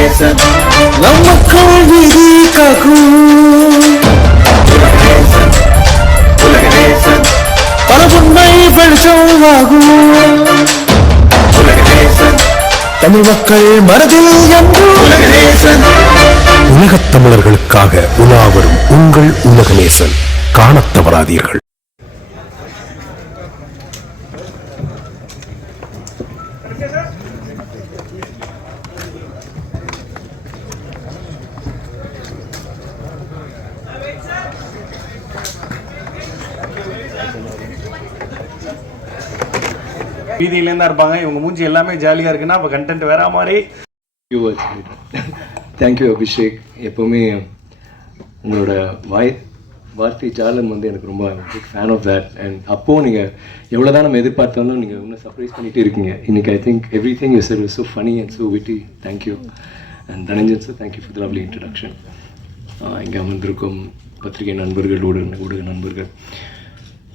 நமக்குள் விதி காக்கும் பல உண்மை வெளிச்சமாகும் தமிழ் மக்கள் மனதில் என்று உலகத் தமிழர்களுக்காக உலாவரும் உங்கள் உலகநேசன். காணத் தவறாதீர்கள். வீதியிலேருந்து இருப்பாங்க, இவங்க மூஞ்சி எல்லாமே ஜாலியாக இருக்குன்னா அப்போ கண்டென்ட் வேற மாதிரி. தேங்க்யூ அபிஷேக். எப்போவுமே உங்களோட வார்த்தை ஜாலம் வந்து எனக்கு ரொம்ப big fan of that. And அப்போது நீங்கள் எவ்வளோ தான் நம்ம எதிர்பார்த்தாலும் நீங்கள் இன்னும் சர்ப்ரைஸ் பண்ணிகிட்டே இருக்கீங்க. இன்றைக்கி I think every thing you sir is so funny and so witty. Thank you. And Dhananjan sir, thank you for the lovely introduction. இங்கே அமர்ந்திருக்கும் பத்திரிகை நண்பர்கள், ஊடக நண்பர்கள்,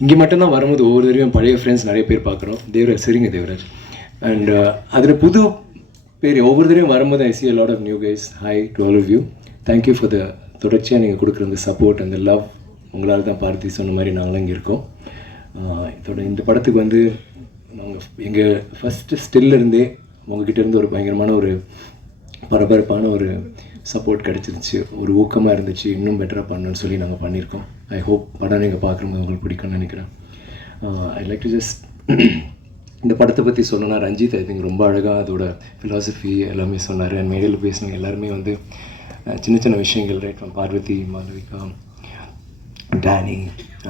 இங்கே மட்டும்தான் வரும்போது ஒவ்வொரு தடவையும் பழைய ஃப்ரெண்ட்ஸ் நிறைய பேர் பார்க்குறோம். தேவராஜ், சரிங்க தேவராஜ். அண்ட் அதில் புது பேர் ஒவ்வொரு தடவையும் வரும்போது I see a lot of new guys. Hi to all of you. Thank you for the தொடர்ச்சியாக நீங்கள் கொடுக்குற அந்த சப்போர்ட், அந்த லவ். உங்களால் தான் பார்த்தி சொன்ன மாதிரி நாங்களும் இங்கே இருக்கோம். இதோட இந்த படத்துக்கு வந்து நாங்கள் எங்கள் ஃபஸ்ட்டு ஸ்டில்லிருந்தே உங்ககிட்ட இருந்து ஒரு பயங்கரமான ஒரு பரபரப்பான ஒரு சப்போர்ட் கிடச்சிருச்சு, ஒரு ஊக்கமாக இருந்துச்சு. இன்னும் பெட்டராக பண்ணணும்னு சொல்லி நாங்கள் பண்ணியிருக்கோம். ஐ ஹோப் படம் நீங்கள் பார்க்கும்போது உங்களுக்கு பிடிக்கும்னு நினைக்கிறேன். ஐ லைக் டு ஜஸ்ட் இந்த படத்தை பற்றி சொல்லணும்னா, ரஞ்சித் ஐ திங்க் ரொம்ப அழகாக அதோட ஃபிலாசபி எல்லாமே சொன்னார். அண்ட் மேடையில் பேசினவங்க எல்லாருமே வந்து சின்ன சின்ன விஷயங்கள், right from Parvathy, Malavika, Danny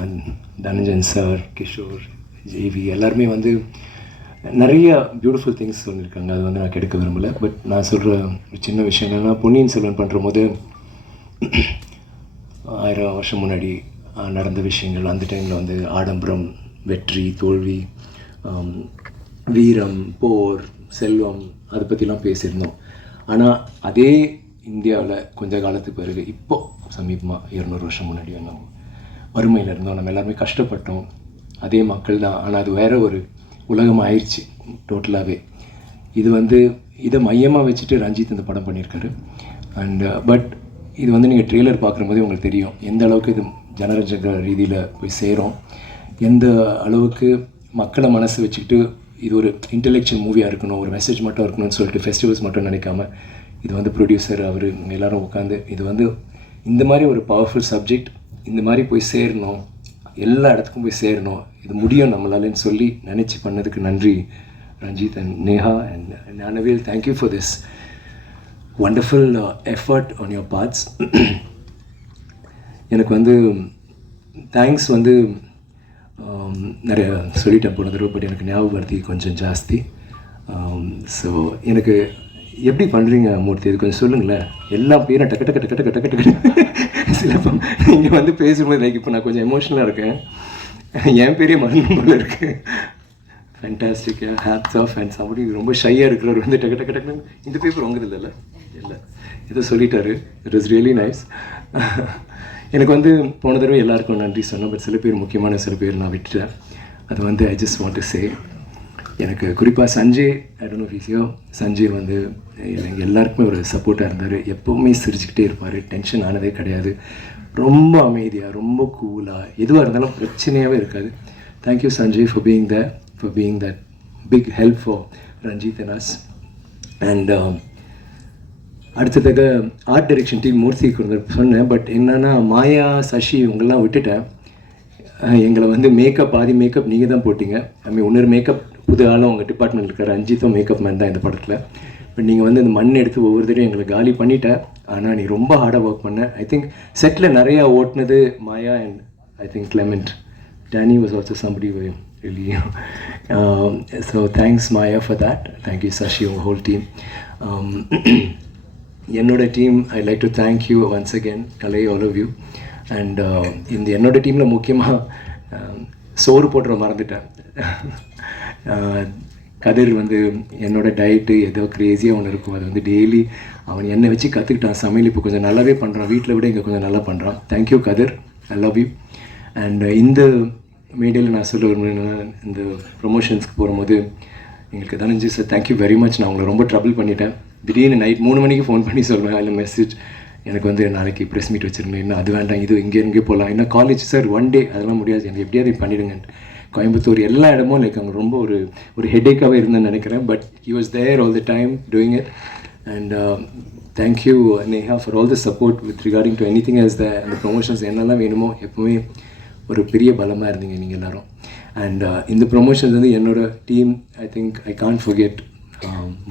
and Dhananjan sir, Kishore, JV, எல்லாருமே வந்து நிறைய பியூட்டிஃபுல் திங்ஸ் சொல்லியிருக்காங்க. அது வந்து நான் கெடுக்க விரும்பலை. பட் நான் சொல்கிற ஒரு சின்ன விஷயம் என்னென்னா, பொன்னியின் செல்வன் பண்ணுற போது 1000 வருஷம் முன்னாடி நடந்த விஷயங்கள், அந்த டைமில் வந்து ஆடம்பரம், வெற்றி, தோல்வி, வீரம், போர், செல்வம், அதை பற்றிலாம் பேசியிருந்தோம். ஆனால் அதே இந்தியாவில் கொஞ்ச காலத்துக்கு பிறகு இப்போது சமீபமாக 200 வருஷம் முன்னாடி நம்ம வறுமையில் இருந்தோம், நம்ம எல்லாருமே கஷ்டப்பட்டோம். அதே மக்கள் தான். ஆனால் அது வேறு ஒரு உலகம் ஆயிடுச்சு டோட்டலாகவே. இது வந்து இதை மையமாக வச்சுட்டு ரஞ்சித் இந்த படம் பண்ணியிருக்காரு. அண்ட் பட் இது வந்து நீங்கள் ட்ரெய்லர் பார்க்கும்போதே உங்களுக்கு தெரியும் எந்த அளவுக்கு இது ஜனரஞ்சக ரீதியில் போய் சேரும், எந்த அளவுக்கு மக்களை மனசு வச்சுக்கிட்டு இது ஒரு இன்டெலெக்சுவல் மூவியாக இருக்கணும், ஒரு மெசேஜ் மட்டும் இருக்கணும்னு சொல்லிட்டு ஃபெஸ்டிவல்ஸ் மட்டும் நினைக்காம இது வந்து ப்ரொடியூசர் அவர் எல்லோரும் உட்காந்து இது வந்து இந்த மாதிரி ஒரு பவர்ஃபுல் சப்ஜெக்ட் இந்த மாதிரி போய் சேரணும், எல்லா இடத்துக்கும் போய் சேரணும், இது முடியும் நம்மளாலன்னு சொல்லி நினச்சி பண்ணதுக்கு நன்றி Ranjith and Neha and Gnanavel. Thank you for this wonderful effort on your parts. எனக்கு வந்து தேங்க்ஸ் வந்து நிறைய சொல்லிட்டேன் போன தடவை, பட் எனக்கு ஞாபகப்படுத்தி கொஞ்சம் ஜாஸ்தி. ஸோ எனக்கு எப்படி பண்ணுறீங்க மூர்த்தி, இது கொஞ்சம் சொல்லுங்களேன். எல்லா பேரும் டக்கு டக்கு டக்கு டக்கு டக்கு டக்கு சிலப்போ நீங்கள் வந்து பேசும்போது லைக் இப்போ நான் கொஞ்சம் எமோஷ்னலாக இருக்கேன். என் பெரிய மரணம் போல இருக்குது. ஃபேண்டாஸ்டிக்காக ஹேட்ஸ் ஆஃப். அண்ட் சம்படி ரொம்ப ஷையாக இருக்கிறவர் வந்து டக்கு டக்கு டக்குன்னு இந்த பேப்பர் வாங்குறது இல்லை ஏதோ சொல்லிட்டாரு. It was really nice. எனக்கு வந்து போன தடவை எல்லாருக்கும் நன்றி சொன்னேன், பட் சில பேர் முக்கியமான சில பேர் நான் விட்டுட்டேன். அது வந்து I just want to say, எனக்கு குறிப்பாக Sanjay, I don't know if you, Sanjay வந்து எங்கள் எல்லாருக்குமே ஒரு சப்போர்ட்டாக இருந்தார். எப்போவுமே சிரிச்சுக்கிட்டே இருப்பார், டென்ஷன் ஆனதே கிடையாது, ரொம்ப அமைதியாக, ரொம்ப கூலாக, எதுவாக இருந்தாலும் பிரச்சனையாகவே இருக்காது. Thank you Sanjay for being there, for being that big help for Ranjit and us. And அடுத்ததாக ஆர்ட் டைரக்ஷன் டீம் மூர்த்தி சொன்னேன். பட் என்னென்னா மாயா, சசி இவங்கெல்லாம் விட்டுட்டேன். எங்களை வந்து மேக்கப், பாதி மேக்கப் நீங்கள் தான் போட்டிங்க. இன்னொரு மேக்கப் புது ஆளும் உங்கள் டிபார்ட்மெண்ட் இருக்கார், ரஞ்சித்தும் மேக்கப் மேன் தான் இந்த படத்தில். பட் நீங்கள் வந்து இந்த மண் எடுத்து ஒவ்வொரு தடையும் எங்களை காலி பண்ணிட்டேன். ஆனால் நீ ரொம்ப ஹார்டாக ஒர்க் பண்ண. ஐ திங்க் செட்டில் நிறையா ஓட்டினது Maya and I think Clement. Danny was also somebody who really so thanks Maya for that. Thank you Sashi, your whole team. Ennoda team, I'd like to thank you once again, Kalai, all of you. And in the Ennoda team la mukkiyama சோறு போட்டுற மறந்துட்டேன். கதிர் வந்து என்னோட diet ஏதோ க்ரேஸியாக ஒன்று இருக்கும், அது வந்து டெய்லி அவன் என்னை வச்சு கற்றுக்கிட்டான். சமையல் இப்போ கொஞ்சம் நல்லாவே பண்ணுறான், வீட்டில் விட இங்கே கொஞ்சம் நல்லா பண்ணுறான். Thank you Kathir, I love you. And இந்த மீடியாவில் நான் சொல்ல விரும்புகிறேன்னா, இந்த ப்ரொமோஷன்ஸ்க்கு போகும்போது எங்களுக்கு தனஞ்சு சார் தேங்க்யூ வெரி மச். நான் உங்களை ரொம்ப ட்ரபிள் பண்ணிட்டேன், திடீர்னு நைட் 3 மணிக்கு ஃபோன் பண்ணி சொல்லுவேன், அதில் மெசேஜ் எனக்கு வந்து நாளைக்கு ப்ரெஸ் மீட் வச்சுருங்க, இன்னும் அது வேண்டாம், இது எங்கே போகலாம், இன்னும் காலேஜ் சார் 1 டே அதெல்லாம் முடியாது, எனக்கு எப்படியாவது பண்ணிவிடுங்கன்ட்டு. கோயம்புத்தூர் எல்லா இடமும் லைக் அங்கே ரொம்ப ஒரு ஹெட்டேக்காகவே இருந்தேன்னு நினைக்கிறேன். But he was there all the time doing it. And thank you Neha for all the support with regarding to anything as அந்த ப்ரொமோஷன்ஸ் என்னெல்லாம் வேணுமோ எப்போவுமே ஒரு பெரிய பலமாக இருந்தீங்க நீங்கள் எல்லோரும். அண்ட் இந்த ப்ரொமோஷன்ஸ் வந்து என்னோடய team, I think I can't forget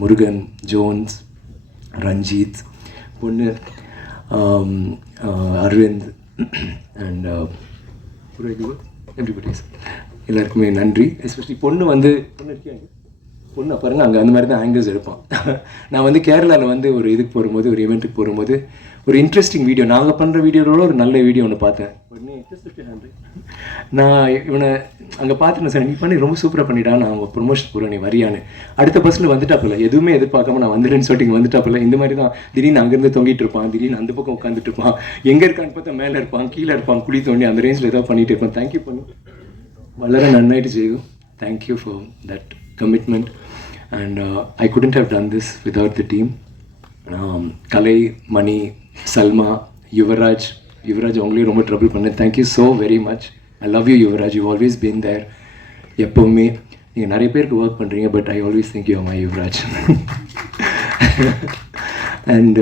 Murugan, Jones, Ranjith, பொண்ணு, அரவிந்த் அண்ட் எவ்ரிபடிஸ் எல்லாருக்குமே நன்றி. எஸ்பெஷலி பொண்ணு இருக்காங்க, பொண்ணு பாருங்கள் அங்கே அந்த மாதிரி தான் ஆங்கிள்ஸ் எடுப்பான். நான் வந்து கேரளாவில் வந்து ஒரு இதுக்கு போகும்போது, ஒரு ஈவெண்ட்டுக்கு போகும்போது ஒரு இன்ட்ரெஸ்டிங் வீடியோ, நாங்கள் பண்ணுற வீடியோவோட ஒரு நல்ல வீடியோ ஒன்று பார்த்தேன். உடனே நான் இவனை அங்கே பார்த்துட்டேன், சார் நீ பண்ணி ரொம்ப சூப்பராக பண்ணிட்டா, நான் அவங்க ப்ரொமோஷன் போகிறேன், நீ வரியான்னு. அடுத்த பஸ்ஸில் வந்துட்டாப்பில்ல, எதுவுமே எதிர்பார்க்காம நான் வந்துடுன்னு சொல்லிட்டு இங்கே வந்துட்டாப்பில்ல. இந்த மாதிரி தான் திடீர்னு அங்கேருந்து தொங்கிட்டு இருப்பான், திடீர்னு அந்த பக்கம் உட்காந்துட்டு இருப்பான், எங்கே இருக்கான்னு பார்த்தா மேலே இருப்பான், கீழே இருப்பான், குழி தோண்டி அந்த ரேஞ்சில் ஏதாவது பண்ணிட்டு இருப்பான். தேங்க்யூ பண்ணி வளர நன்னாயிட்டு செய்யும். Thank you for that commitment. And I couldn't have done this without the team. Kalai, Mani, Salma, Yuvaraj அவங்களையும் ரொம்ப ட்ரபிள் பண்ணேன். Thank you so very much. I love you Yuvaraj, you always been there. எப்போவுமே நீங்கள் நிறைய பேருக்கு ஒர்க் பண்ணுறீங்க, but I always think you my Yuvaraj. And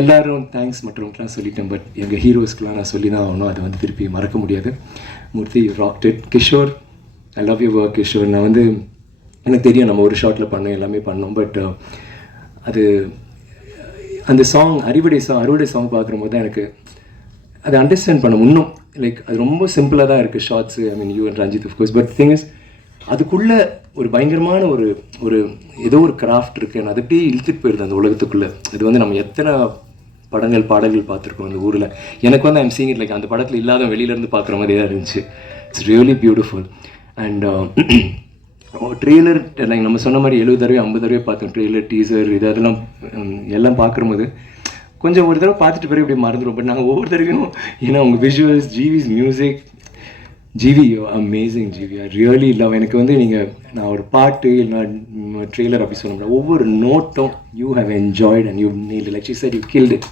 எல்லாரும் thanks மற்றவங்களாம் சொல்லிட்டேன், பட் எங்கள் ஹீரோஸ்க்கெலாம் நான் சொல்லி தான் ஆகணும், அதை வந்து திருப்பி மறக்க முடியாது. Murthy, you rocked it. Kishore, I love you work Kishore. நான் வந்து எனக்கு தெரியும் நம்ம ஒரு ஷார்ட்டில் பண்ணோம், எல்லாமே பண்ணோம், பட் அது அந்த சாங் அறுவடை சாங் பார்க்கும்போது தான் எனக்கு அதை அண்டர்ஸ்டாண்ட் பண்ண இன்னும் லைக் அது ரொம்ப சிம்பிளாக தான் இருக்குது shorts. I mean you and Ranjith of course, but thing is அதுக்குள்ளே ஒரு பயங்கரமான ஒரு ஏதோ ஒரு கிராஃப்ட் இருக்குது. அது அப்படியே இழுத்துட்டு போயிருது அந்த உலகத்துக்குள்ளே. இது வந்து நம்ம எத்தனை பாடல்கள் பார்த்துருக்கோம் அந்த ஊரில். எனக்கு வந்து ஐம் சீங் இட் லைக் அந்த படத்தில் இல்லாத வெளியிலேருந்து பார்க்குற மாதிரியே தான் இருந்துச்சு. It's really beautiful. And trailer like நம்ம சொன்ன மாதிரி 70 தடவை 50 தடவை பார்த்தோம். ட்ரெய்லர், டீசர் அதெல்லாம் எல்லாம் பார்க்கும்போது கொஞ்சம் ஒரு தடவை பார்த்துட்டு பிறகு இப்படி மறந்துடும். பட் நாங்கள் ஒவ்வொரு தடவையும் ஏன்னா உங்கள் visuals, GV's music, GV amazing GV, I really love. எனக்கு வந்து நான் ஒரு பாட்டு இல்லை ட்ரெய்லர் அப்படி சொல்ல முடியாது, ஒவ்வொரு நோட்டும் you have enjoyed and you need like she said you killed it.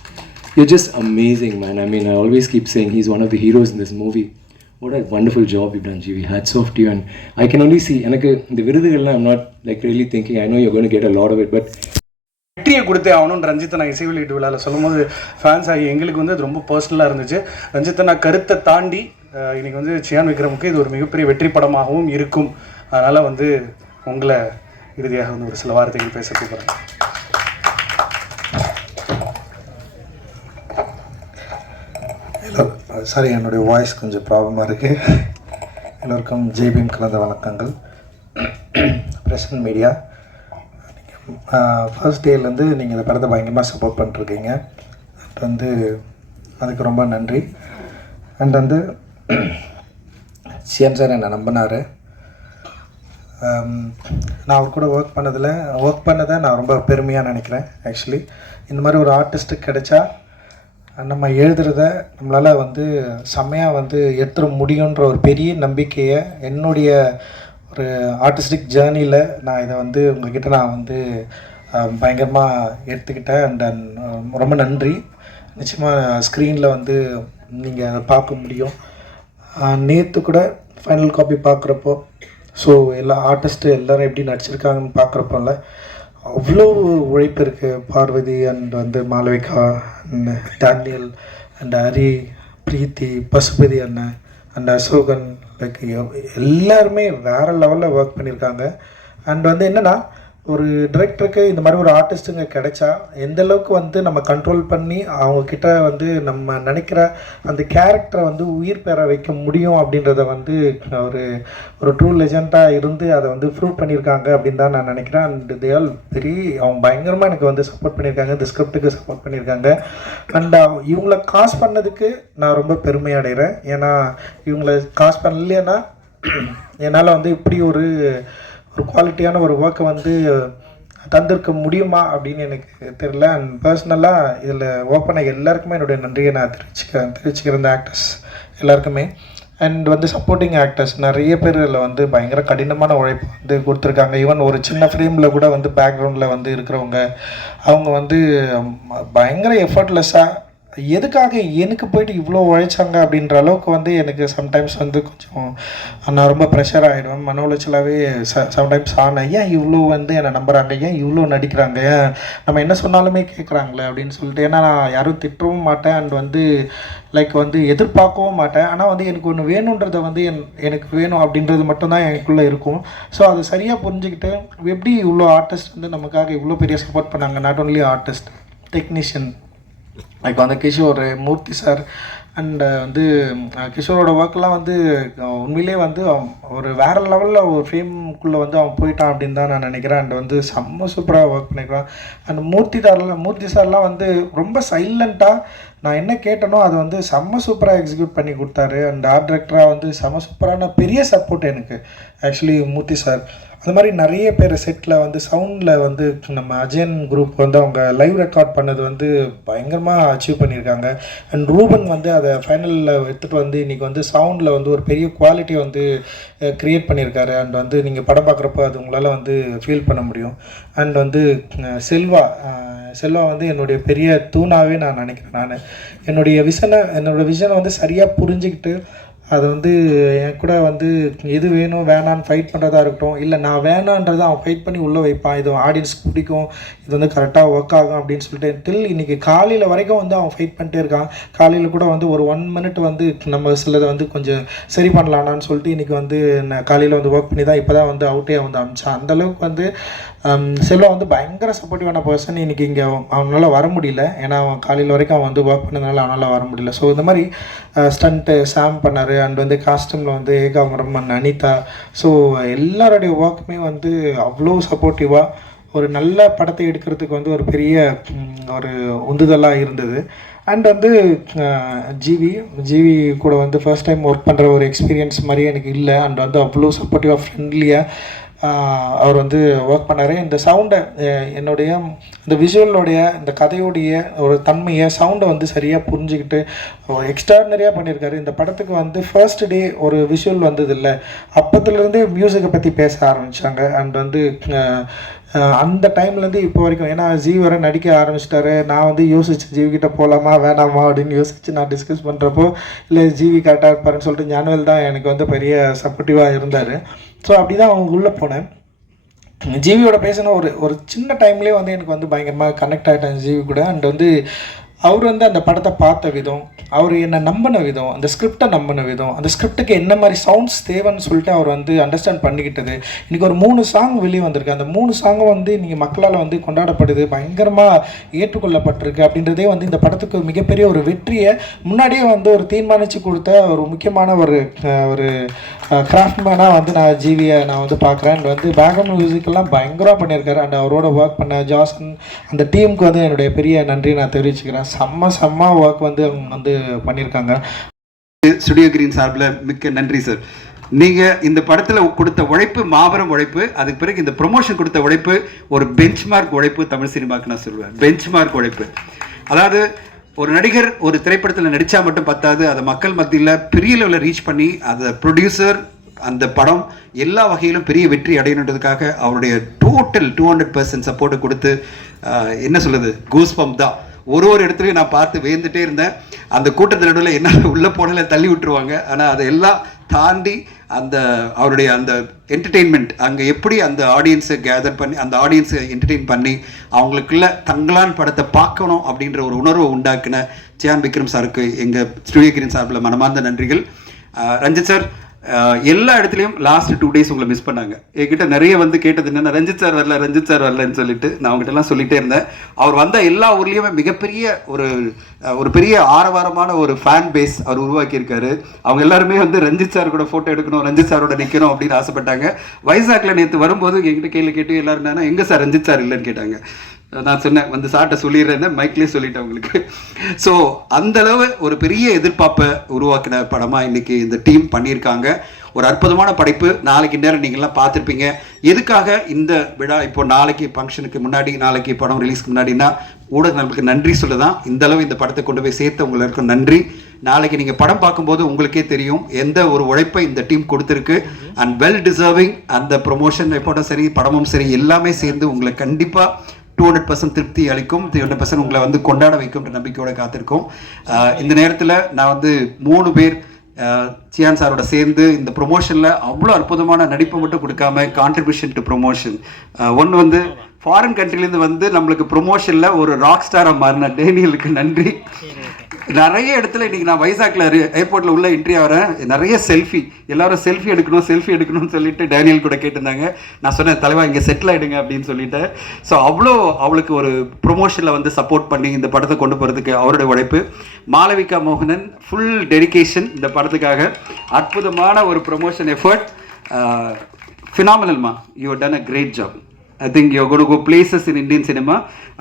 You just amazing man. I mean I always keep saying he is one of the heroes in this movie. What a wonderful job you've done, GV. Hats off to you. And I can only see, எனக்கு இந்த விருதுகள்லாம் I'm not like really thinking, I know you're going to get a lot of it, but வெற்றியை கொடுத்தே ஆகணும்னு ரஞ்சித்தை நான் இசை வெளியீட்டு விழாவில் சொல்லும்போது ஃபேன்ஸ் ஆகி எங்களுக்கு வந்து அது ரொம்ப பர்சனலாக இருந்துச்சு. ரஞ்சித்தை நான் கருத்தை தாண்டி இன்னைக்கு வந்து சியான் விக்ரமுக்கு இது ஒரு மிகப்பெரிய வெற்றி படமாகவும் இருக்கும். அதனால் வந்து உங்களை இறுதியாக வந்து ஒரு சில வார்த்தைகள் பேச கூப்பிட்றேன். சாரி, என்னுடைய வாய்ஸ் கொஞ்சம் ப்ராப்ளமாக இருக்குது. எல்லோருக்கும் ஜெய்பீம் கலந்த வணக்கங்கள். பிரசன்ட் மீடியா, ஃபர்ஸ்ட் டேலேருந்து நீங்கள் இந்த படத்தை பயங்கரமாக சப்போர்ட் பண்ணிட்டுருக்கீங்க. அண்ட் வந்து அதுக்கு ரொம்ப நன்றி. அண்ட் வந்து சிஎம் சார் என்னை நம்பினார். நான் அவர் கூட ஒர்க் பண்ணதை நான் ரொம்ப பெருமையாக நினைக்கிறேன். ஆக்சுவலி இந்த மாதிரி ஒரு ஆர்டிஸ்ட்டுக்கு கிடைச்சா நம்ம எழுதுறத நம்மளால் வந்து செம்மையாக வந்து எடுத்துட முடியுன்ற ஒரு பெரிய நம்பிக்கையை என்னுடைய ஒரு ஆர்டிஸ்டிக் ஜேர்னியில் நான் இதை வந்து உங்கள்கிட்ட நான் வந்து பயங்கரமாக எடுத்துக்கிட்டேன். அண்ட் ரொம்ப நன்றி. நிச்சயமாக ஸ்க்ரீனில் வந்து நீங்கள் அதை பார்க்க முடியும். நேற்று கூட ஃபைனல் காப்பி பார்க்குறப்போ ஸோ எல்லா ஆர்டிஸ்ட்டு எல்லோரும் எப்படி நடிச்சிருக்காங்கன்னு பார்க்குறப்போல அவ்வளோ உழைப்பு இருக்குது. பார்வதி அண்ட் வந்து Malavika and Daniel and Hari, Preethi, Pasupathi அண்ணன் அண்ட் அசோகன், லைக் எல்லாருமே வேறு லெவலில் ஒர்க் பண்ணியிருக்காங்க. அண்ட் வந்து என்னென்னா ஒரு டிரெக்டருக்கு இந்த மாதிரி ஒரு ஆர்டிஸ்ட்டுங்க கிடைச்சா எந்த அளவுக்கு வந்து நம்ம கண்ட்ரோல் பண்ணி அவங்கக்கிட்ட வந்து நம்ம நினைக்கிற அந்த கேரக்டரை வந்து உயிர் பெற வைக்க முடியும் அப்படின்றத வந்து ஒரு ட்ரூ லெஜெண்டாக இருந்து அதை வந்து ப்ரூவ் பண்ணியிருக்காங்க அப்படின்னு தான் நான் நினைக்கிறேன். அண்ட் தே ஆல் அவங்க பயங்கரமாக எனக்கு வந்து சப்போர்ட் பண்ணியிருக்காங்க, இந்த ஸ்கிரிப்டுக்கு சப்போர்ட் பண்ணியிருக்காங்க. அண்ட் இவங்களை காசு பண்ணதுக்கு நான் ரொம்ப பெருமை அடைகிறேன். ஏன்னா இவங்களை காசு பண்ணலைன்னா என்னால் வந்து இப்படி ஒரு குவாலிட்டியான ஒரு ஒர்க்கை வந்து தந்திருக்க முடியுமா அப்படின்னு எனக்கு தெரியல. அண்ட் பர்சனலாக இதில் ஒர்க் பண்ண எல்லாருக்குமே என்னுடைய நன்றியை நான் தெரிவிச்சுக்கிறேன் இந்த ஆக்டர்ஸ் எல்லாருக்குமே. அண்ட் வந்து சப்போர்ட்டிங் ஆக்டர்ஸ் நிறைய பேர் இதில் வந்து பயங்கர கடினமான உழைப்பு வந்து கொடுத்துருக்காங்க. ஈவன் ஒரு சின்ன ஃப்ரேமில் கூட வந்து பேக்ரவுண்டில் வந்து இருக்கிறவங்க அவங்க வந்து பயங்கர எஃபர்ட்லெஸ்ஸாக எதுக்காக எனக்கு போயிட்டு இவ்வளோ உழைச்சாங்க அப்படின்ற அளவுக்கு வந்து எனக்கு சம்டைம்ஸ் வந்து கொஞ்சம் நான் ரொம்ப ப்ரெஷர் ஆகிடுவேன். மன உளைச்சலாகவே சம்டைம்ஸ் ஆனேன். ஏன் இவ்வளோ வந்து என்னை நம்புகிறாங்க, ஏன் இவ்வளோ நடிக்கிறாங்க, ஏன் நம்ம என்ன சொன்னாலுமே கேட்குறாங்களே அப்படின்னு சொல்லிட்டு. ஏன்னா நான் யாரும் திட்டவும் மாட்டேன் அண்ட் வந்து லைக் வந்து எதிர்பார்க்கவும் மாட்டேன். ஆனால் வந்து எனக்கு ஒன்று வேணுன்றதை வந்து எனக்கு வேணும் அப்படின்றது மட்டும்தான் எனக்குள்ளே இருக்கும். ஸோ அது சரியாக புரிஞ்சுக்கிட்டு எப்படி இவ்வளோ ஆர்டிஸ்ட் வந்து நமக்காக இவ்வளோ பெரிய சப்போர்ட் பண்ணாங்க. Not only artist, technician like வந்து கிஷோர், மூர்த்தி சார் அண்ட் வந்து கிஷோரோட ஒர்க்கெலாம் வந்து உண்மையிலே வந்து ஒரு வேறு லெவலில் ஒரு ஃபேம்குள்ளே வந்து அவன் போயிட்டான் அப்படின்னு தான் நான் நினைக்கிறேன். அண்ட் வந்து செம்ம சூப்பராக ஒர்க் பண்ணிக்கிறான். அண்ட் மூர்த்தி சார்லாம் வந்து ரொம்ப சைலண்ட்டாக நான் என்ன கேட்டனோ அதை வந்து செம்ம சூப்பராக எக்ஸிக்யூட் பண்ணி கொடுத்தாரு. அண்ட் ஆர்ட் டைரக்டராக வந்து செம்ம சூப்பரான பெரிய சப்போர்ட் எனக்கு ஆக்சுவலி மூர்த்தி சார். அந்த மாதிரி நிறைய பேர் செட்டில் வந்து சவுண்டில் வந்து நம்ம அஜயன் குரூப் வந்து அவங்க லைவ் ரெக்கார்ட் பண்ணது வந்து பயங்கரமாக அச்சீவ் பண்ணியிருக்காங்க. அண்ட் ரூபன் வந்து அதை ஃபைனலில் எடுத்துகிட்டு வந்து இன்றைக்கி வந்து சவுண்டில் வந்து ஒரு பெரிய குவாலிட்டியை வந்து க்ரியேட் பண்ணியிருக்காரு. அண்ட் வந்து நீங்கள் படம் பார்க்குறப்போ அது உங்களால் வந்து ஃபீல் பண்ண முடியும். அண்ட் வந்து செல்வா வந்து என்னுடைய பெரிய தூணாகவே நான் நினைக்கிறேன். என்னோடய விஷனை வந்து சரியாக புரிஞ்சுக்கிட்டு அது வந்து என் கூட வந்து எது வேணும் வேணான்னு ஃபைட் பண்ணுறதா இருக்கட்டும், இல்லை நான் வேணான்றதை அவன் ஃபைட் பண்ணி உள்ளே வைப்பான், இது ஆடியன்ஸ்க்கு பிடிக்கும், இது வந்து கரெக்டாக ஒர்க் ஆகும் அப்படின்னு சொல்லிட்டு டில் இன்றைக்கி காலையில் வரைக்கும் வந்து அவன் ஃபைட் பண்ணிட்டே இருக்கான். காலையில் கூட வந்து ஒரு 1 minute வந்து நம்ம சிலதை வந்து கொஞ்சம் சரி பண்ணலான்னு சொல்லிட்டு இன்றைக்கி வந்து நான் காலையில் வந்து ஒர்க் பண்ணி தான் இப்போ தான் வந்து அவுட்டே வந்து அமிச்சான். அந்தளவுக்கு வந்து செல்வா வந்து பயங்கர சப்போர்ட்டிவான பர்சன். இன்றைக்கி இங்கே அவனால் வர முடியல, ஏன்னா அவன் காலையில் வரைக்கும் அவன் வந்து ஒர்க் பண்ணதுனால அவனால் வர முடியல. ஸோ இந்த மாதிரி ஸ்டண்ட்டு சாம் பண்ணார். அண்ட் வந்து காஸ்டியூமில் வந்து ஏகாம்பரம், அனிதா, ஸோ எல்லாருடைய ஒர்க்குமே வந்து அவ்வளோ சப்போர்ட்டிவாக ஒரு நல்ல படத்தை எடுக்கிறதுக்கு வந்து ஒரு பெரிய ஒரு உந்துதலாக இருந்தது. அண்ட் வந்து ஜிவி கூட வந்து ஃபர்ஸ்ட் டைம் ஒர்க் பண்ணுற ஒரு எக்ஸ்பீரியன்ஸ் மாதிரியே எனக்கு இல்லை. அண்ட் வந்து அவ்வளோ சப்போர்ட்டிவாக ஃப்ரெண்ட்லியாக அவர் வந்து ஒர்க் பண்ணார். இந்த சவுண்டை என்னுடைய இந்த விஷுவலோடைய இந்த கதையோடைய ஒரு தன்மையை சவுண்டை வந்து சரியாக புரிஞ்சுக்கிட்டு எக்ஸ்ட்ராடினரியாக பண்ணியிருக்காரு. இந்த படத்துக்கு வந்து ஃபர்ஸ்ட் டே ஒரு விஷுவல் வந்ததில்லை, அப்போத்துலேருந்தே மியூசிக்கை பற்றி பேச ஆரம்பித்தாங்க. அண்ட் வந்து அந்த டைம்லேருந்து இப்போ வரைக்கும், ஏன்னா ஜீவி வர நடிக்க ஆரம்பிச்சிட்டாரு. நான் வந்து யோசிச்சு ஜீவிக்கிட்ட போகலாமா வேணாமா அப்படின்னு யோசித்து நான் டிஸ்கஸ் பண்ணுறப்போ இல்லை ஜீவி கரெக்டாக இருப்பாருன்னு சொல்லிட்டு ஞானவேல் தான் எனக்கு வந்து பெரிய சப்போர்ட்டிவாக இருந்தார். ஸோ அப்படி தான் அவங்க உள்ளே போனேன். ஜீவியோட பேசின ஒரு சின்ன டைம்லேயே வந்து எனக்கு வந்து பயங்கரமாக கனெக்ட் ஆகிட்டேன் ஜீவி கூட. அண்ட் வந்து அவர் வந்து அந்த படத்தை பார்த்த விதம், அவர் என்னை நம்பின விதம், அந்த ஸ்கிரிப்டை நம்பின விதம், அந்த ஸ்கிரிப்டுக்கு என்ன மாதிரி சவுண்ட்ஸ் தேவைன்னு சொல்லிட்டு அவர் வந்து அண்டர்ஸ்டாண்ட் பண்ணிக்கிட்டது. இன்றைக்கி ஒரு 3 சாங் வெளியே வந்திருக்கு. அந்த 3 சாங்கும் வந்து நீங்கள் மக்களால் வந்து கொண்டாடப்படுது, பயங்கரமாக ஏற்றுக்கொள்ளப்பட்டிருக்கு. அப்படின்றதே வந்து இந்த படத்துக்கு மிகப்பெரிய ஒரு வெற்றியை முன்னாடியே வந்து ஒரு தீர்மானித்து கொடுத்த ஒரு முக்கியமான ஒரு கிராஃப்ட்மேனாக வந்து நான் ஜீவியை நான் வந்து பார்க்குறேன். அண்ட் வந்து பேக்ரவுண்ட் மியூசிக்கெல்லாம் பயங்கரமாக பண்ணியிருக்காரு. அண்ட் அவரோட ஒர்க் பண்ண ஜாசன் அந்த டீமுக்கு வந்து என்னுடைய பெரிய நன்றி நான் தெரிவிச்சுக்கிறேன். செம்ம ஒர்க் வந்து அவங்க வந்து பண்ணியிருக்காங்க. ஸ்டுடியோ கிரீன் சார்பில் மிக்க நன்றி சார். நீங்கள் இந்த படத்தில் கொடுத்த உழைப்பு மாபெரும் உழைப்பு. அதுக்கு பிறகு இந்த ப்ரொமோஷன் கொடுத்த உழைப்பு ஒரு பெஞ்ச்மார்க் உழைப்பு தமிழ் சினிமாவுக்கு நான் சொல்லுவேன். பெஞ்ச்மார்க் உழைப்பு. அதாவது ஒரு நடிகர் ஒரு திரைப்படத்தில் நடித்தா மட்டும் பத்தாது, அதை மக்கள் மத்தியில் பெரிய லெவலில் ரீச் பண்ணி அதை ப்ரொடியூசர் அந்த படம் எல்லா வகையிலும் பெரிய வெற்றி அடையணுன்றதுக்காக அவருடைய டோட்டல் 200% சப்போர்ட்டை கொடுத்து என்ன சொல்லுது கூஸ்பம்ப் தான். ஒரு இடத்துலையும் நான் பார்த்து வேந்துட்டே இருந்தேன். அந்த கூட்டத்தில் நடுவில் என்ன உள்ளே போனல தள்ளி விட்டுருவாங்க. ஆனால் அதை எல்லாம் தாண்டி அந்த அவருடைய அந்த என்டர்டெயின்மெண்ட் அங்கே எப்படி அந்த ஆடியன்ஸை கேதர் பண்ணி அந்த ஆடியன்ஸை என்டர்டெயின் பண்ணி அவங்களுக்குள்ள தங்களான் படத்தை பார்க்கணும் அப்படின்ற ஒரு உணர்வை உண்டாக்கின சியான் விக்ரம் சாருக்கு எங்கள் ஸ்டுடியோ கிரீன் சார்பில் மனமார்ந்த நன்றிகள். ரஞ்சித் சார் எல்லா இடத்துலையும் லாஸ்ட் 2 days உங்களை மிஸ் பண்ணாங்க. என்கிட்ட நிறைய வந்து கேட்டது என்னென்னா ரஞ்சித் சார் வரலன்னு சொல்லிட்டு நான் அவங்ககிட்ட எல்லாம் சொல்லிகிட்டே இருந்தேன். அவர் வந்த எல்லா ஊர்லேயுமே மிகப்பெரிய ஒரு பெரிய ஆரவாரமான ஒரு ஃபேன் பேஸ் அவர் உருவாக்கியிருக்காரு. அவங்க எல்லாருமே வந்து ரஞ்சித் சார் கூட ஃபோட்டோ எடுக்கணும், ரஞ்சித் சாரோட நிற்கணும் அப்படின்னு ஆசைப்பட்டாங்க. வைசாக்ல நேற்று வரும்போது என்கிட்ட கேட்டு எல்லாரும் என்னன்னா எங்கே சார் ரஞ்சித் சார் இல்லைன்னு கேட்டாங்க. நான் சொன்னேன் வந்து சார்ட்ட சொல்லிடுறேன், மைக்லேயே சொல்லிட்டேன் உங்களுக்கு. ஸோ அந்தளவு ஒரு பெரிய எதிர்பார்ப்பை உருவாக்கின படமாக இன்றைக்கி இந்த டீம் பண்ணியிருக்காங்க. ஒரு அற்புதமான படைப்பு. நாளைக்கு நேரம் நீங்கள்லாம் பார்த்துருப்பீங்க. எதுக்காக இந்த விழா இப்போ நாளைக்கு ஃபங்க்ஷனுக்கு முன்னாடி, நாளைக்கு படம் ரிலீஸ்க்கு முன்னாடினா ஊடக நண்பர்களுக்கு நன்றி சொல்ல தான் இந்தளவு இந்த படத்தை கொண்டு போய் சேர்த்தவங்களுக்கு நன்றி. நாளைக்கு நீங்கள் படம் பார்க்கும்போது உங்களுக்கே தெரியும் எந்த ஒரு உழைப்பை இந்த டீம் கொடுத்துருக்கு. And well deserving. அந்த ப்ரொமோஷன் எப்போடும் சரி, படமும் சரி, எல்லாமே சேர்ந்து உங்களை கண்டிப்பாக 200% திருப்தி அளிக்கும், 300% உங்களை வந்து கொண்டாட வைக்கும்ன்ற நம்பிக்கையோட காத்திருக்கோம். இந்த நேரத்தில் நான் வந்து 3 பேர் சியான் சாரோட சேர்ந்து இந்த ப்ரொமோஷனில் அவ்வளோ அற்புதமான நடிப்பை மட்டும் கொடுக்காம கான்ட்ரிபியூஷன் டு ப்ரொமோஷன். ஒன்று வந்து ஃபாரின் கண்ட்ரிலேருந்து வந்து நம்மளுக்கு ப்ரொமோஷனில் ஒரு ராக் ஸ்டாராக மாறின டேனியலுக்கு நன்றி. நிறைய இடத்துல இன்றைக்கி நான் வைசாக்ல ஏர்போர்ட்டில் உள்ள என்ட்ரி ஆகிறேன், நிறைய செல்ஃபி, எல்லாரும் செல்ஃபி எடுக்கணும்னு சொல்லிட்டு டேனியல் கூட கேட்டிருந்தாங்க. நான் சொன்னேன் தலைவா இங்கே செட்டில் ஆகிடுங்க அப்படின்னு சொல்லிட்டு. ஸோ அவ்வளோ அவளுக்கு ஒரு ப்ரொமோஷனில் வந்து சப்போர்ட் பண்ணி இந்த படத்தை கொண்டு போகிறதுக்கு அவருடைய உழைப்பு. மாளவிகா மோகனன் ஃபுல் டெடிகேஷன் இந்த படத்துக்காக. அற்புதமான ஒரு ப்ரொமோஷன் எஃபர்ட். ஃபினாமினல்மா, you have done a great job. I think you're going to go places in Indian cinema.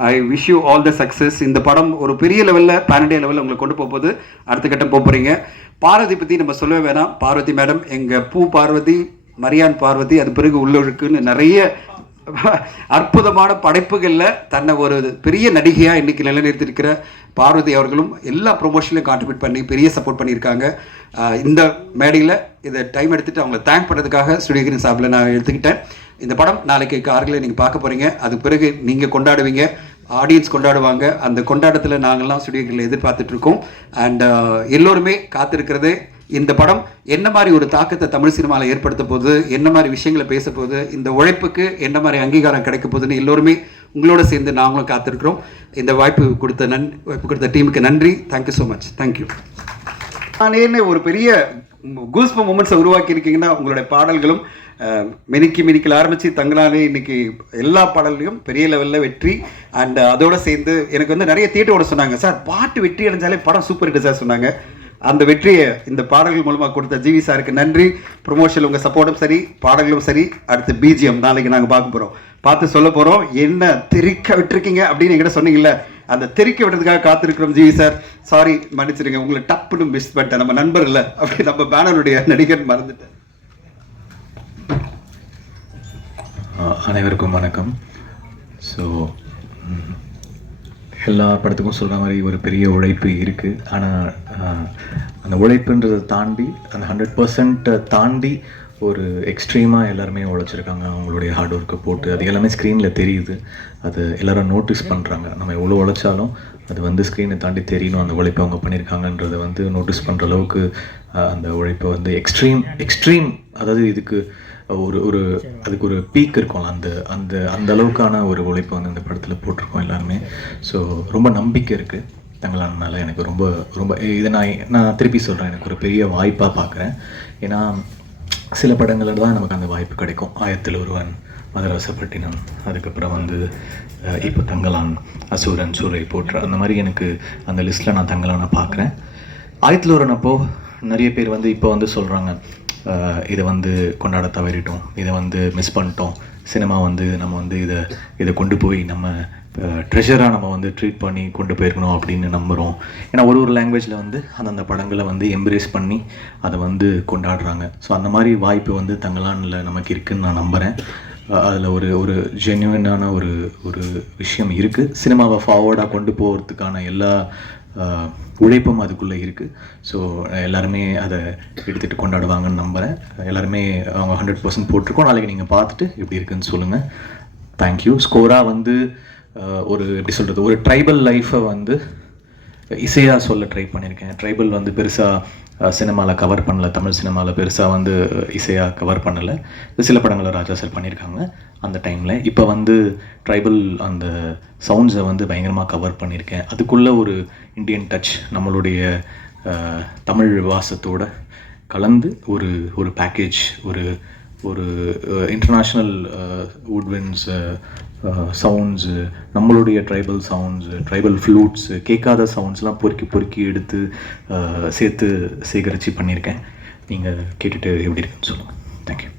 I wish you all the success. இந்த படம் ஒரு பெரிய லெவலில், பேன்-இண்டியா லெவலில் உங்களை கொண்டு போகும்போது அடுத்த கட்டம் போகிறீங்க. பார்வதி பற்றி நம்ம சொல்லவே வேணாம். பார்வதி மேடம் எங்கள் பூ பார்வதி, மரியான் பார்வதி, அது பிறகு உள்ளுக்குன்னு நிறைய அற்புதமான படைப்புகளில் தன்னை ஒரு பெரிய நடிகையாக இன்றைக்கி நிலைநிறுத்திருக்கிற பார்வதி அவர்களும் எல்லா ப்ரொமோஷன்லையும் கான்ட்ரிபியூட் பண்ணி பெரிய சப்போர்ட் பண்ணியிருக்காங்க. இந்த மேடையில் இதை டைம் எடுத்துகிட்டு அவங்கள தேங்க் பண்ணுறதுக்காக ஸ்டுடியோ கிரீன் சாப்பில் நான் எடுத்துக்கிட்டேன். இந்த படம் நாளைக்கு கார்கில் நீங்கள் பார்க்க போகிறீங்க. அது பிறகு நீங்கள் கொண்டாடுவீங்க, ஆடியன்ஸ் கொண்டாடுவாங்க. அந்த கொண்டாட்டத்தில் நாங்கள்லாம் ஸ்டுடியோ கிரீனில் எதிர்பார்த்துட்ருக்கோம். அண்ட் எல்லோருமே காத்திருக்கிறது இந்த படம் என்ன மாதிரி ஒரு தாக்கத்தை தமிழ் சினிமாவில் ஏற்படுத்த போகுது, என்ன மாதிரி விஷயங்களை பேச போகுது, இந்த உழைப்புக்கு என்ன மாதிரி அங்கீகாரம் கிடைக்க போகுதுன்னு எல்லோருமே உங்களோட சேர்ந்து நாங்களும் காத்திருக்கிறோம். இந்த வாய்ப்பு கொடுத்த டீமுக்கு நன்றி. Thank you so much. தேங்க்யூ. நானே ஒரு பெரிய கூஸ்ப மூமெண்ட்ஸை உருவாக்கி இருக்கீங்கன்னா உங்களுடைய பாடல்களும் மினிக்கில் ஆரம்பித்து தங்களாலே இன்னைக்கு எல்லா பாடல்லையும் பெரிய லெவலில் வெற்றி. அண்ட் அதோடு சேர்ந்து எனக்கு வந்து நிறைய தியேட்டரோட சொன்னாங்க, சார் பாட்டு வெற்றி அடைஞ்சாலே படம் சூப்பர் ஹிட் சார் சொன்னாங்க. அந்த வெற்றியை இந்த பாடல்கள் மூலமாக கொடுத்த ஜிவி சாருக்கு நன்றி. ப்ரொமோஷன் உங்கள் சப்போர்ட்டும் சரி, பாடல்களும் சரி. அடுத்து பிஜிஎம் நாளைக்கு நாங்கள் பார்க்க போகிறோம், பார்த்து சொல்ல போகிறோம். என்ன தெரிக்க விட்டுருக்கீங்க அப்படின்னு என்கிட்ட சொன்னீங்கல்ல, அந்த தெரிக்க விடுறதுக்காக காத்திருக்கிறோம். ஜிவி சார் சாரி மன்னிச்சிருங்க, உங்களை டப்புன்னு மிஸ் பண்ணிட்டேன். நம்ம நண்பர் இல்லை, அப்படி நம்ம பேனருடைய நடிகர் மறந்துட்டேன். அனைவருக்கும் வணக்கம். ஸோ எல்லா படத்துக்கும் சொல்கிற மாதிரி ஒரு பெரிய உழைப்பு இருக்குது. ஆனால் அந்த உழைப்புன்றதை தாண்டி, அந்த 100% தாண்டி ஒரு எக்ஸ்ட்ரீமாக எல்லாருமே உழைச்சிருக்காங்க. அவங்களுடைய ஹார்ட் ஒர்க்கை போட்டு அது எல்லாமே ஸ்க்ரீனில் தெரியுது. அது எல்லோரும் நோட்டீஸ் பண்ணுறாங்க. நம்ம எவ்வளோ உழைச்சாலும் அது வந்து ஸ்க்ரீனை தாண்டி தெரியணும் அந்த உழைப்பை அவங்க பண்ணியிருக்காங்கன்றதை வந்து நோட்டீஸ் பண்ணுற அளவுக்கு அந்த உழைப்பை வந்து எக்ஸ்ட்ரீம் அதாவது இதுக்கு ஒரு அதுக்கு ஒரு பீக் இருக்கும்ல, அந்த அளவுக்கான ஒரு உழைப்பை வந்து இந்த படத்தில் போட்டிருக்கோம் எல்லாருமே. ஸோ ரொம்ப நம்பிக்கை இருக்குது தங்களான் மேலே. எனக்கு ரொம்ப ரொம்ப இதை நான் திருப்பி சொல்கிறேன், எனக்கு ஒரு பெரிய வாய்ப்பாக பார்க்குறேன். ஏன்னா சில படங்களில் தான் நமக்கு அந்த வாய்ப்பு கிடைக்கும். ஆயிரத்தில் ஒருவன், மதராசப்பட்டினம், அதுக்கப்புறம் வந்து இப்போ தங்கலான், அசூரன், சூரை போற்ற, அந்த மாதிரி எனக்கு அந்த லிஸ்ட்டில் நான் தங்கலானை பார்க்குறேன். ஆயிரத்தில் ஒருவன் அப்போது நிறைய பேர் வந்து இப்போ வந்து சொல்கிறாங்க, இதை வந்து கொண்டாட தவறிட்டோம், இதை வந்து மிஸ் பண்ணிட்டோம், சினிமா வந்து நம்ம வந்து இதை கொண்டு போய் நம்ம ட்ரெஷராக நம்ம வந்து ட்ரீட் பண்ணி கொண்டு போயிருக்கணும் அப்படின்னு நம்புகிறோம். ஏன்னா ஒரு லாங்குவேஜில் வந்து அந்தந்த படங்களை வந்து எம்ப்ரேஸ் பண்ணி அதை வந்து கொண்டாடுறாங்க. ஸோ அந்த மாதிரி வாய்ப்பு வந்து தங்கலானில் நமக்கு இருக்குதுன்னு நான் நம்புகிறேன். அதில் ஒரு ஜென்யூனான ஒரு விஷயம் இருக்குது. சினிமாவை ஃபார்வர்டாக கொண்டு போகிறதுக்கான எல்லா உழைப்பும் அதுக்குள்ளே இருக்குது. ஸோ எல்லாருமே அதை எடுத்துகிட்டு கொண்டாடுவாங்கன்னு நம்புகிறேன். எல்லாருமே அவங்க 100% போட்டிருக்கோம். நாளைக்கு நீங்கள் பார்த்துட்டு எப்படி இருக்குன்னு சொல்லுங்கள். தேங்க்யூ. ஸ்கோராக வந்து எப்படி சொல்கிறது, ஒரு ட்ரைபல் லைஃப்பை வந்து இசையாக சொல்ல ட்ரை பண்ணியிருக்கேன். ட்ரைபல் வந்து பெருசாக சினிமாவில் கவர் பண்ணலை, தமிழ் சினிமாவில் பெருசாக வந்து இசையாக கவர் பண்ணலை. சில படங்களில் ராஜா சார் பண்ணியிருக்காங்க அந்த டைமில். இப்போ வந்து ட்ரைபல் அந்த சவுண்ட்ஸை வந்து பயங்கரமாக கவர் பண்ணியிருக்கேன். அதுக்குள்ளே ஒரு இந்தியன் டச் நம்மளுடைய தமிழ் வாசத்தோடு கலந்து ஒரு பேக்கேஜ், ஒரு இன்டர்நேஷ்னல் வுட்வின்ஸ் சவுண்ட்ஸு, நம்மளுடைய ட்ரைபல் சவுண்ட்ஸு, ட்ரைபல் ஃப்ளூட்ஸு, கேட்காத சவுண்ட்ஸ்லாம் பொறுக்கி எடுத்து சேர்த்து சேகரித்து பண்ணியிருக்கேன். நீங்கள் கேட்டுட்டு எப்படி இருக்குன்னு சொல்லுங்கள். தேங்க்யூ.